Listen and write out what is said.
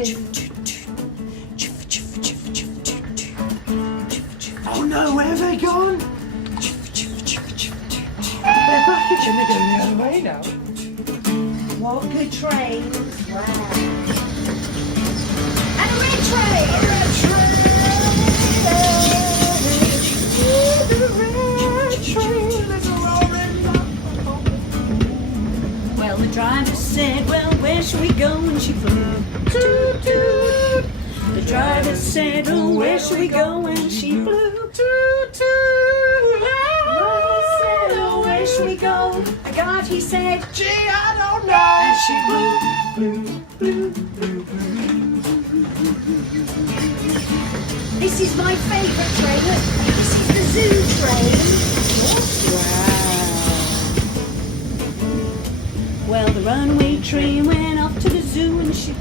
Oh no, where have they gone? They're back again. They're going the other way now. What good trains. Wow. And a red train. A red train. Well, the driver said, well, where shall we go? And she flew. Toot, toot. The driver said, oh, where shall we go? And she flew. Toot, toot. The driver said, oh, where shall we go? A guard, he said, Gee, I don't know. and she flew. This is my favourite train. Look, this is the zoo train. Wow. Well, the runaway train went off to the zoo and she